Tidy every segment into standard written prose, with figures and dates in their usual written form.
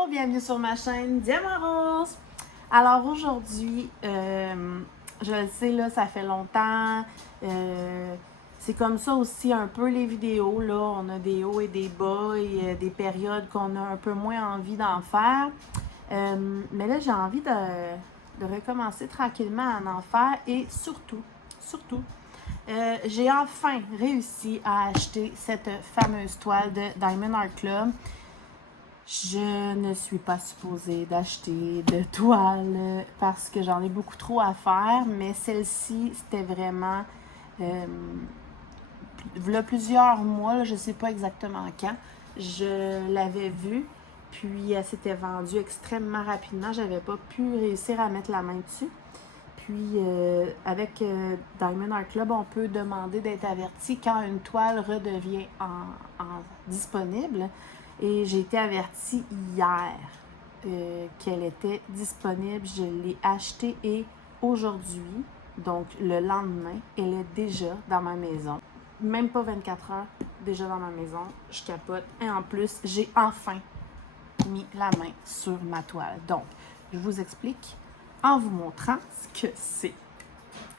Allô, bienvenue sur ma chaîne Diamant Rose. Alors aujourd'hui, je le sais, là, ça fait longtemps. C'est comme ça aussi un peu les vidéos. Là, on a des hauts et des bas et des périodes qu'on a un peu moins envie d'en faire. Mais là, j'ai envie de recommencer tranquillement à en faire et surtout, j'ai enfin réussi à acheter cette fameuse toile de Diamond Art Club. Je ne suis pas supposée d'acheter de toile parce que j'en ai beaucoup trop à faire, mais celle-ci, c'était vraiment il y a plusieurs mois, là, je ne sais pas exactement quand, je l'avais vue, puis elle s'était vendue extrêmement rapidement. Je n'avais pas pu réussir à mettre la main dessus. Puis, avec Diamond Art Club, on peut demander d'être averti quand une toile redevient disponible. Et j'ai été avertie hier qu'elle était disponible. Je l'ai achetée et aujourd'hui, donc le lendemain, elle est déjà dans ma maison. Même pas 24 heures, déjà dans ma maison. Je capote. Et en plus, j'ai enfin mis la main sur ma toile. Donc, je vous explique en vous montrant ce que c'est.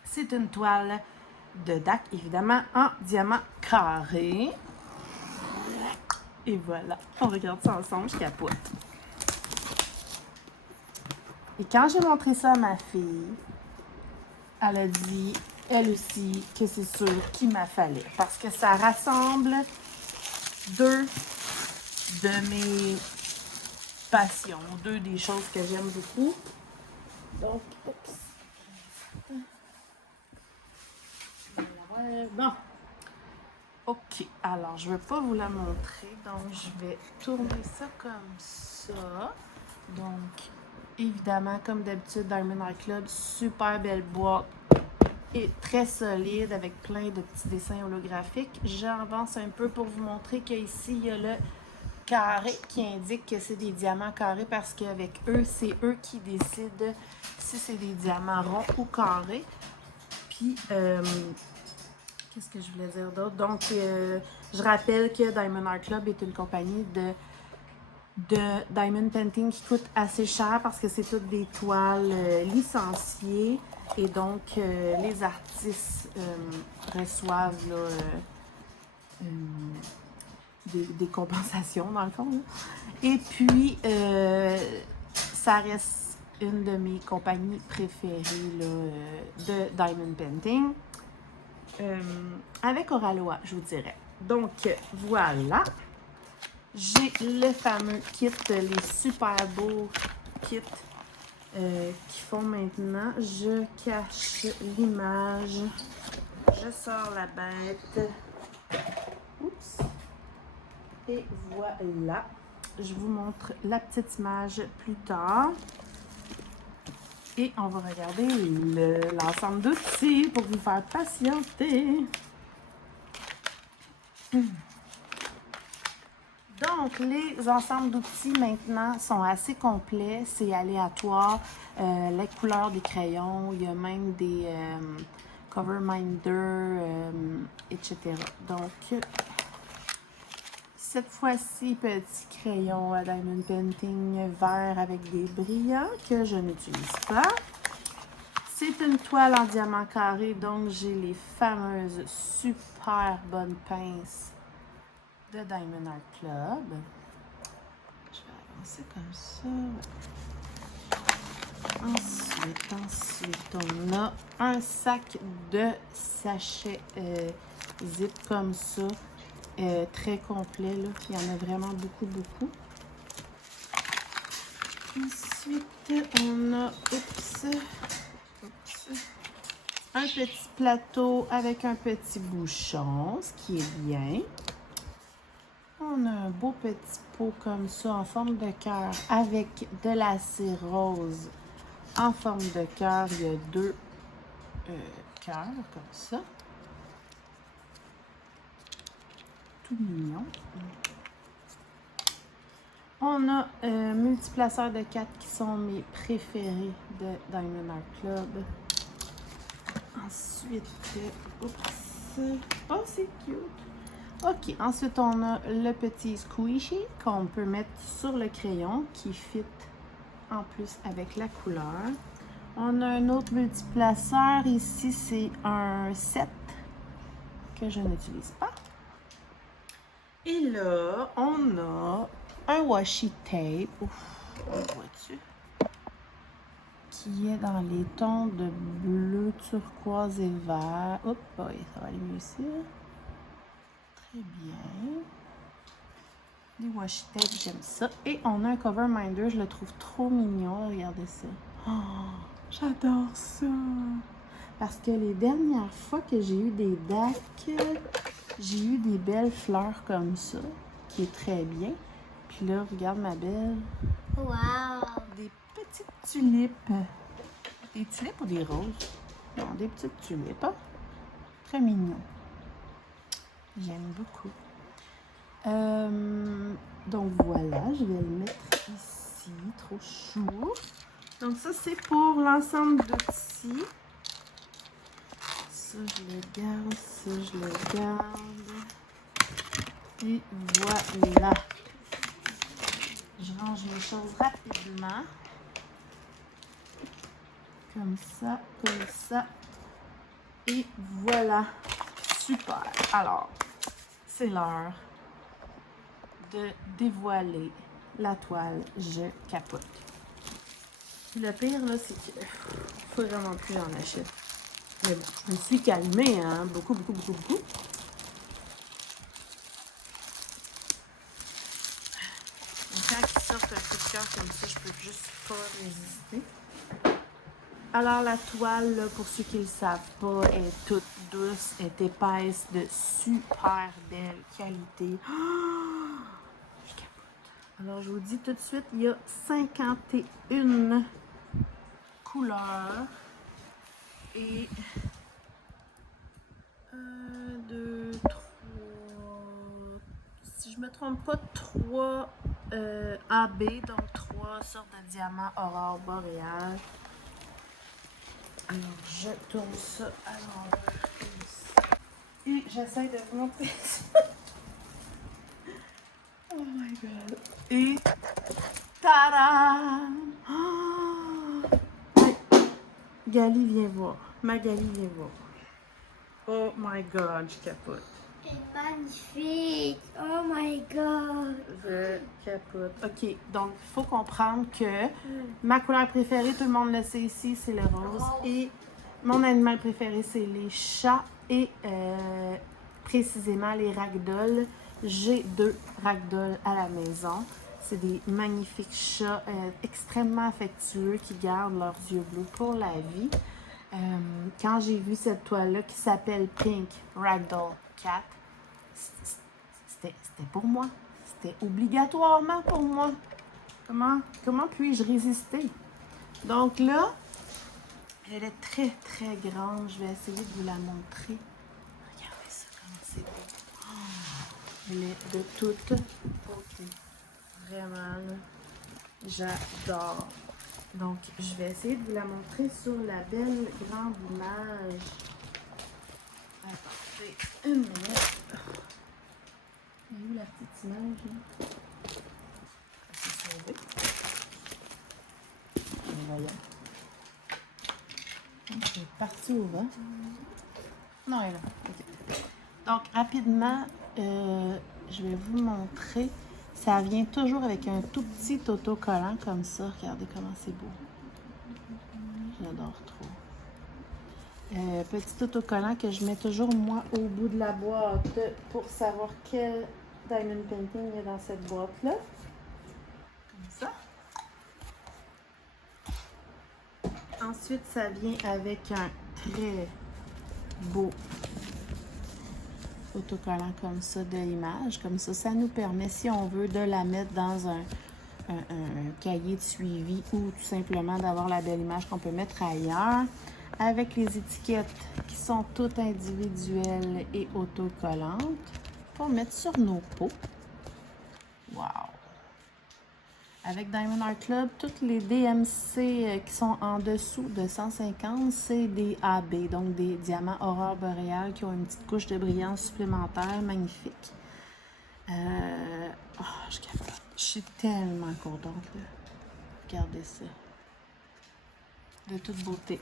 C'est une toile de DAC, évidemment, en diamant carré. Et voilà, on regarde ça ensemble, je capote. Et quand j'ai montré ça à ma fille, elle a dit, elle aussi, que c'est sûr qu'il m'en fallait. Parce que ça rassemble deux de mes passions, deux des choses que j'aime beaucoup. Donc, oups. Bon. OK. Alors, je ne vais pas vous la montrer. Donc, je vais tourner ça comme ça. Donc, évidemment, comme d'habitude, Diamond Art Club, super belle boîte et très solide avec plein de petits dessins holographiques. J'avance un peu pour vous montrer qu'ici, il y a le carré qui indique que c'est des diamants carrés parce qu'avec eux, c'est eux qui décident si c'est des diamants ronds ou carrés. Puis, qu'est-ce que je voulais dire d'autre? Donc, je rappelle que Diamond Art Club est une compagnie de Diamond Painting qui coûte assez cher parce que c'est toutes des toiles licenciées et donc les artistes reçoivent là, des compensations dans le fond. Là. Et puis, ça reste une de mes compagnies préférées là, de Diamond Painting. Avec Oraloa, je vous dirais. Donc, voilà. J'ai le fameux kit, les super beaux kits qui font maintenant. Je cache l'image. Je sors la bête. Oups. Et voilà. Je vous montre la petite image plus tard. Et on va regarder l'ensemble d'outils pour vous faire patienter. Donc, les ensembles d'outils maintenant sont assez complets. C'est aléatoire. Les couleurs des crayons, il y a même des cover minder, etc. Donc, cette fois-ci, petit crayon à Diamond Painting vert avec des brillants que je n'utilise pas. C'est une toile en diamant carré, donc j'ai les fameuses super bonnes pinces de Diamond Art Club. Je vais avancer comme ça. Ensuite, on a un sac de sachets zip comme ça. Très complet, là. Il y en a vraiment beaucoup. Ensuite, on a un petit plateau avec un petit bouchon, ce qui est bien. On a un beau petit pot comme ça en forme de cœur avec de la cire rose en forme de cœur. Il y a deux cœurs comme ça. Tout mignon. On a multiplaceurs de 4 qui sont mes préférés de Diamond Art Club. Ensuite, oups, oh c'est cute! OK, ensuite on a le petit squishy qu'on peut mettre sur le crayon qui fit en plus avec la couleur. On a un autre multiplaceur. Ici, c'est un 7 que je n'utilise pas. Et là, on a un washi tape. Ouf, on le voit-tu? Qui est dans les tons de bleu, turquoise et vert. Oups, oui, ça va aller mieux ici. Très bien. Les washi tape, j'aime ça. Et on a un cover minder, je le trouve trop mignon. Regardez ça. Oh, j'adore ça. Parce que les dernières fois que j'ai eu des DAC, j'ai eu des belles fleurs comme ça, qui est très bien. Puis là, regarde ma belle. Wow! Des petites tulipes. Des tulipes ou des roses? Non, des petites tulipes. Hein? Très mignon. J'aime beaucoup. Donc voilà, je vais le mettre ici. Trop chou. Donc ça, c'est pour l'ensemble d'outils. Ça, je le garde. Ça, je le garde. Et voilà. Je range mes choses rapidement. Comme ça. Et voilà. Super. Alors, c'est l'heure de dévoiler la toile. Je capote. Le pire, là, c'est que faut vraiment plus j'en achète. Mais bon, je me suis calmée, hein. Beaucoup. Quand ils sortent un coup de cœur comme ça, je peux juste pas résister. Alors la toile, là, pour ceux qui ne le savent pas, est toute douce, est épaisse, de super belle qualité. Oh, je capote. Alors je vous dis tout de suite, il y a 51 couleurs et 1, 2, 3, si je me trompe pas, 3 AB, donc 3 sortes de diamants aurore boréale. Alors, je tourne ça à l'envers comme ça. Et j'essaie de vous montrer ça. Oh my god. Et tada! Oh! Gali, viens voir. Magali, viens voir. Oh my god, je capote. C'est magnifique! Oh my god! Je capote. OK, donc il faut comprendre que ma couleur préférée, tout le monde le sait ici, c'est le rose. Et mon animal préféré, c'est les chats et précisément les ragdolls. J'ai 2 ragdolls à la maison. C'est des magnifiques chats extrêmement affectueux qui gardent leurs yeux bleus pour la vie. Quand j'ai vu cette toile-là qui s'appelle Pink Ragdoll Cat, c'était pour moi. C'était obligatoirement pour moi. Comment puis-je résister? Donc là, elle est très, très grande. Je vais essayer de vous la montrer. Regardez ça, comment c'est beau. Oh, elle est de toute beauté. Vraiment, là, j'adore. Donc, je vais essayer de vous la montrer sur la belle grande image. Attendez une minute. Il y a eu la petite image, là? Elle s'est sauvée. Voyons. C'est parti au vent. Non, elle est là. OK. Donc, rapidement, je vais vous montrer. Ça vient toujours avec un tout petit autocollant comme ça. Regardez comment c'est beau. J'adore trop. Petit autocollant que je mets toujours, moi, au bout de la boîte pour savoir quel diamond painting il y a dans cette boîte-là. Comme ça. Ensuite, ça vient avec un très beau autocollant comme ça de l'image. Comme ça nous permet, si on veut, de la mettre dans un cahier de suivi ou tout simplement d'avoir la belle image qu'on peut mettre ailleurs. Avec les étiquettes qui sont toutes individuelles et autocollantes pour mettre sur nos pots. Wow! Avec Diamond Art Club, toutes les DMC qui sont en dessous de 150, c'est des AB, donc des diamants aurore boréale qui ont une petite couche de brillance supplémentaire, magnifique. Oh, je suis tellement contente, là. Regardez ça. De toute beauté.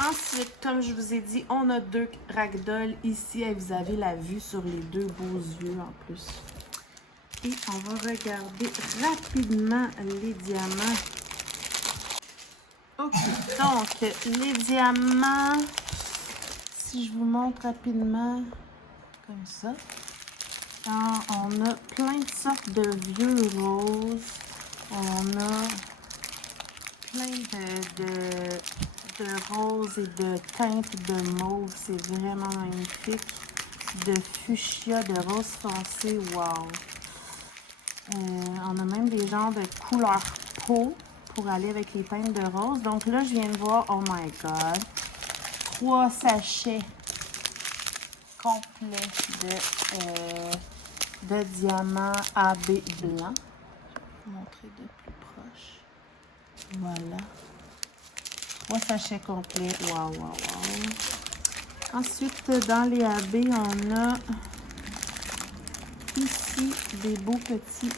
Ensuite, comme je vous ai dit, on a 2 ragdolls ici et vous avez la vue sur les 2 beaux yeux en plus. Et on va regarder rapidement les diamants. Ok, donc les diamants, si je vous montre rapidement, comme ça. On a plein de sortes de vieux roses. On a plein de roses et de teintes de mauve. C'est vraiment magnifique. De fuchsia, de rose foncé. Wow! On a même des genres de couleur peau pour aller avec les teintes de rose. Donc là, je viens de voir, oh my god, 3 sachets complets de diamants AB blanc. Je vais vous montrer de plus proche. Voilà. 3 sachets complets. Wow, wow, wow. Ensuite, dans les AB, on a ici des beaux petits,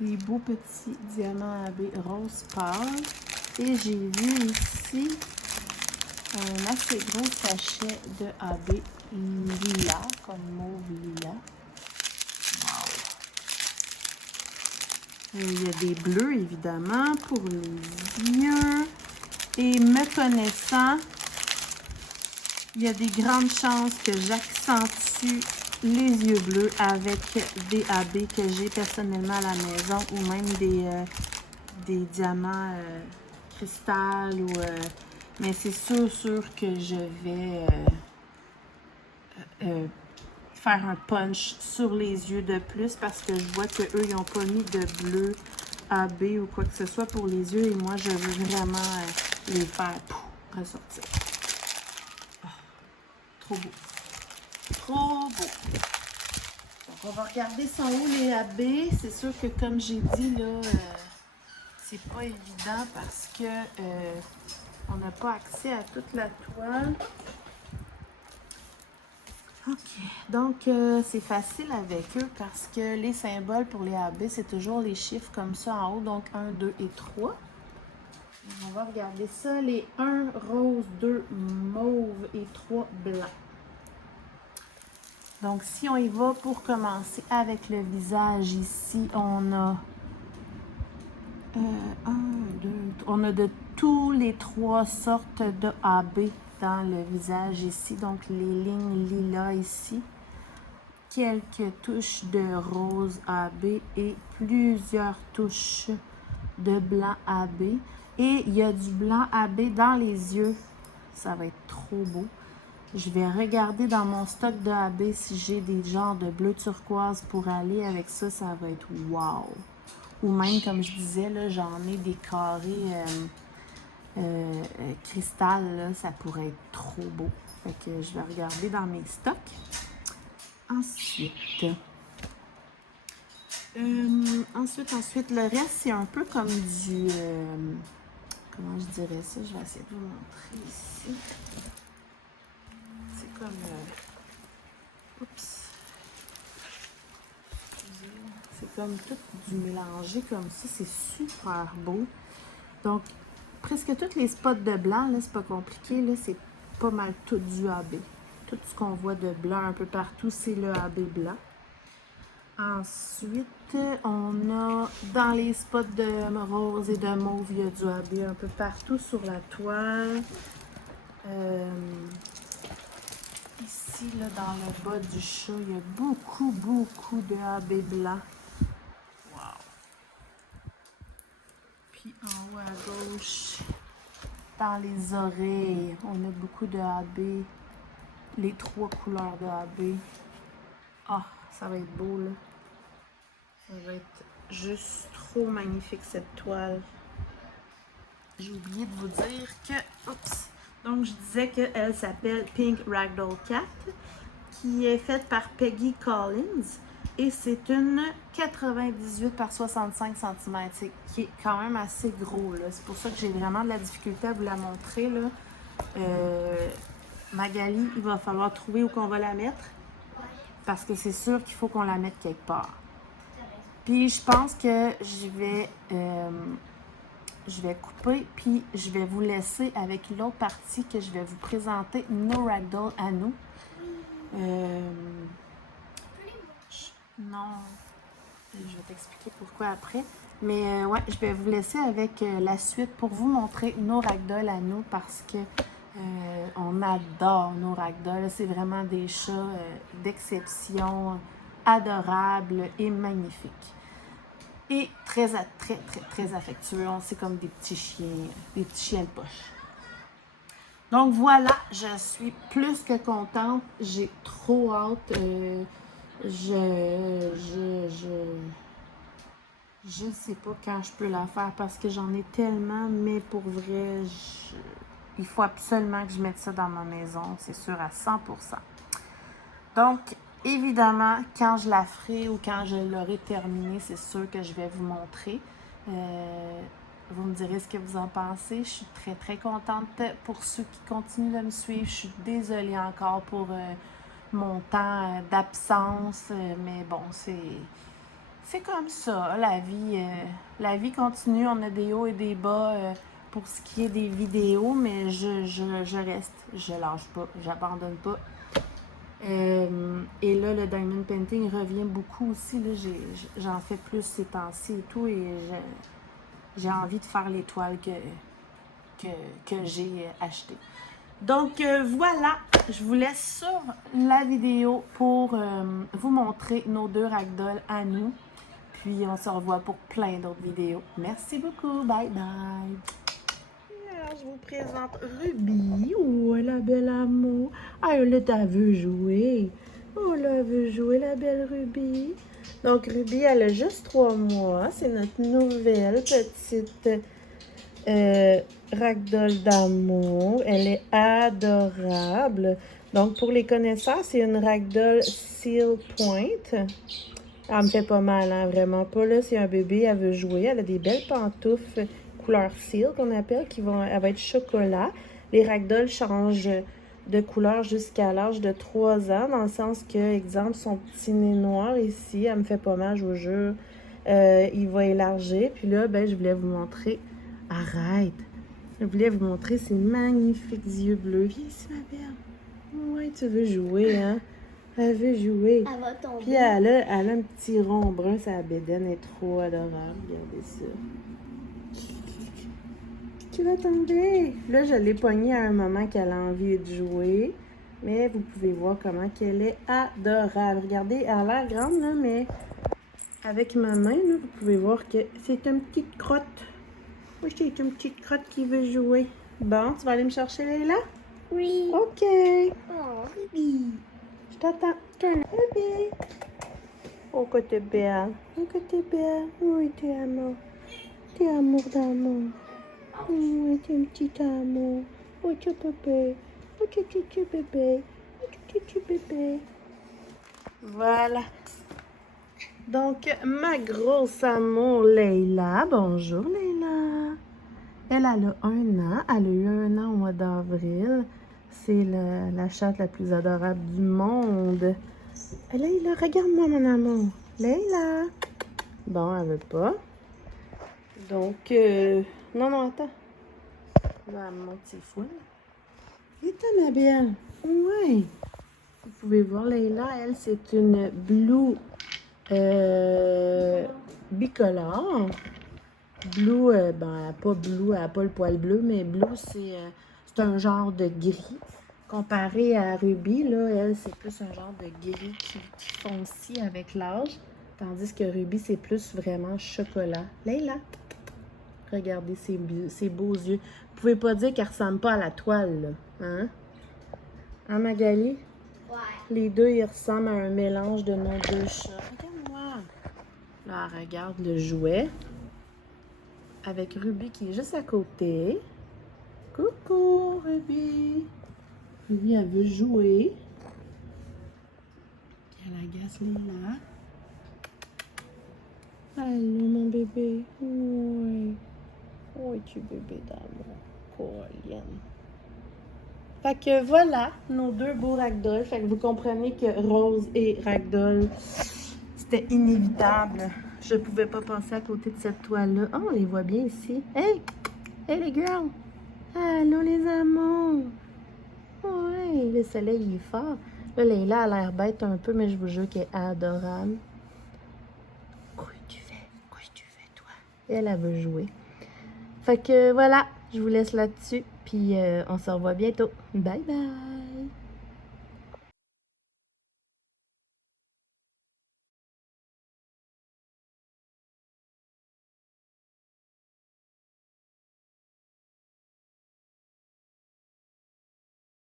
des beaux petits diamants AB rose pâle. Et j'ai vu ici un assez gros sachet de AB lila, comme mauve lila. Wow. Et il y a des bleus, évidemment, pour les yeux. Et me connaissant, il y a des grandes chances que j'accentue les yeux bleus avec des AB que j'ai personnellement à la maison ou même des diamants cristal ou mais c'est sûr que je vais faire un punch sur les yeux de plus parce que je vois qu'eux, ils n'ont pas mis de bleu AB ou quoi que ce soit pour les yeux et moi, je veux vraiment les faire ressortir. Oh, trop beau. Trop beau. Donc, on va regarder son haut les AB. C'est sûr que, comme j'ai dit, là, c'est pas évident parce que on n'a pas accès à toute la toile. Ok, donc c'est facile avec eux parce que les symboles pour les AB, c'est toujours les chiffres comme ça en haut, donc 1, 2 et 3. On va regarder ça, les 1 rose, 2 mauve et 3 blanc. Donc si on y va pour commencer avec le visage ici, on a 1, 2, on a de tous les 3 sortes de AB dans le visage ici, donc les lignes lilas ici, quelques touches de rose AB et plusieurs touches de blanc AB. Et il y a du blanc AB dans les yeux. Ça va être trop beau. Je vais regarder dans mon stock de AB si j'ai des genres de bleu turquoise pour aller avec ça. Ça va être wow! Ou même, comme je disais, là, j'en ai des carrés cristal. Là, ça pourrait être trop beau. Fait que je vais regarder dans mes stocks. Ensuite, le reste, c'est un peu comme du... comment je dirais ça? Je vais essayer de vous montrer ici. C'est comme... oups. C'est comme tout du mélangé comme ça. C'est super beau. Donc, presque tous les spots de blanc, là, c'est pas compliqué. Là, c'est pas mal tout du AB. Tout ce qu'on voit de blanc un peu partout, c'est le AB blanc. Ensuite, on a dans les spots de rose et de mauve, il y a du AB un peu partout sur la toile. Ici, là, dans le bas du chat, il y a beaucoup de AB blanc. Wow! Puis en haut à gauche, dans les oreilles, on a beaucoup de AB. Les 3 couleurs de AB. Ah, ça va être beau, là. Ça va être juste trop magnifique, cette toile. J'ai oublié de vous dire que... Oups! Donc, je disais qu'elle s'appelle Pink Ragdoll Cat, qui est faite par Peggy Collins. Et c'est une 98 par 65 cm, qui est quand même assez gros, là. C'est pour ça que j'ai vraiment de la difficulté à vous la montrer, là. Magali, il va falloir trouver où qu'on va la mettre, parce que c'est sûr qu'il faut qu'on la mette quelque part. Puis je pense que je vais couper, puis je vais vous laisser avec l'autre partie que je vais vous présenter nos ragdolls à nous. Non, je vais t'expliquer pourquoi après. Mais ouais, je vais vous laisser avec la suite pour vous montrer nos ragdolls à nous parce que on adore nos ragdolls. C'est vraiment des chats d'exception, adorables et magnifiques. Et très affectueux. C'est comme des petits chiens de poche. Donc voilà, je suis plus que contente. J'ai trop hâte. Je sais pas quand je peux la faire parce que j'en ai tellement, mais pour vrai, il faut absolument que je mette ça dans ma maison, c'est sûr à 100%. Donc, évidemment, quand je la ferai ou quand je l'aurai terminée, c'est sûr que je vais vous montrer. Vous me direz ce que vous en pensez. Je suis très contente pour ceux qui continuent de me suivre. Je suis désolée encore pour mon temps d'absence, mais bon, c'est comme ça, la vie continue, on a des hauts et des bas pour ce qui est des vidéos, mais je reste, je lâche pas, j'abandonne pas. Et là, le diamond painting revient beaucoup aussi, là, j'en fais plus ces temps-ci et tout, et j'ai envie de faire les toiles que j'ai achetées. Donc voilà, je vous laisse sur la vidéo pour vous montrer nos deux ragdolls à nous. Puis on se revoit pour plein d'autres vidéos. Merci beaucoup, bye bye! Alors, je vous présente Ruby. Oh, la belle amour. Ah, là, t'as vu jouer. Oh, là, elle veut jouer, la belle Ruby. Donc, Ruby, elle a juste 3 mois. C'est notre nouvelle petite ragdoll d'amour. Elle est adorable. Donc, pour les connaisseurs, c'est une ragdoll Seal Point. Elle me fait pas mal, hein, vraiment pas. Là, c'est un bébé, elle veut jouer. Elle a des belles pantoufles couleur Seal qu'on appelle, elle va être chocolat. Les ragdolls changent de couleur jusqu'à l'âge de 3 ans, dans le sens que, exemple, son petit nez noir ici, elle me fait pas mal, je vous jure. Il va élargir. Puis là, ben, je voulais vous montrer. Arrête! Je voulais vous montrer ces magnifiques yeux bleus. Viens ici, ma belle. Ouais, tu veux jouer, hein? Elle veut jouer. Elle va tomber. Puis elle a un petit rond brun, sa bédaine est trop adorable. Regardez ça. Tu vas tomber. Là, je l'ai pognée à un moment qu'elle a envie de jouer. Mais vous pouvez voir comment qu'elle est adorable. Regardez, elle a l'air grande, là, mais avec ma main, là, vous pouvez voir que c'est une petite crotte. Oui, c'est une petite crotte qui veut jouer. Bon, tu vas aller me chercher, Leila? Oui. OK. Oh, Ruby. Je t'attends. Bébé. Oh, que t'es belle. Oh, que t'es belle. Oui, t'es amour. T'es amour d'amour. Oui, t'es un petit amour. Oh, tu bébé. Oh, tu bébé. Oh, tu bébé. Voilà. Donc, ma grosse amour, Leila. Bonjour, Leila. Elle a 1 an. Elle a eu 1 an au mois d'avril. C'est la chatte la plus adorable du monde. Leila, regarde-moi, mon amour. Leila. Bon, elle veut pas. Donc, non, attends. Là, mon petit fou. Viens, ma belle. Ouais. Vous pouvez voir, Leila, elle, c'est une blue bicolore. Blue, ben, elle n'a pas blue, elle n'a pas le poil bleu, mais blue, c'est un genre de gris. Comparé à Ruby, là, elle, c'est plus un genre de gris qui foncit avec l'âge. Tandis que Ruby, c'est plus vraiment chocolat. Leila, regardez ses beaux yeux. Vous pouvez pas dire qu'elle ressemble pas à la toile, là. Hein? Hein, Magali? Ouais. Les deux, ils ressemblent à un mélange de nos deux chats. Regarde-moi. Là, elle regarde le jouet. Avec Ruby qui est juste à côté. Coucou, Ruby. Ruby, elle veut jouer. Elle agace Leila. Allô, mon bébé. Oui. Oui, tu bébé d'amour. Colline. Fait que voilà, nos deux beaux ragdolls. Fait que vous comprenez que Rose et Ragdoll, c'était inévitable. Je pouvais pas passer à côté de cette toile-là. Oh, on les voit bien ici. Hey! Hey les girls! Allô les amours! Ouais, le soleil il est fort. Là, Leila a l'air bête un peu, mais je vous jure qu'elle est adorable. Quoi tu fais? Quoi tu fais, toi? Elle veut jouer. Fait que voilà, je vous laisse là-dessus. Puis on se revoit bientôt. Bye bye!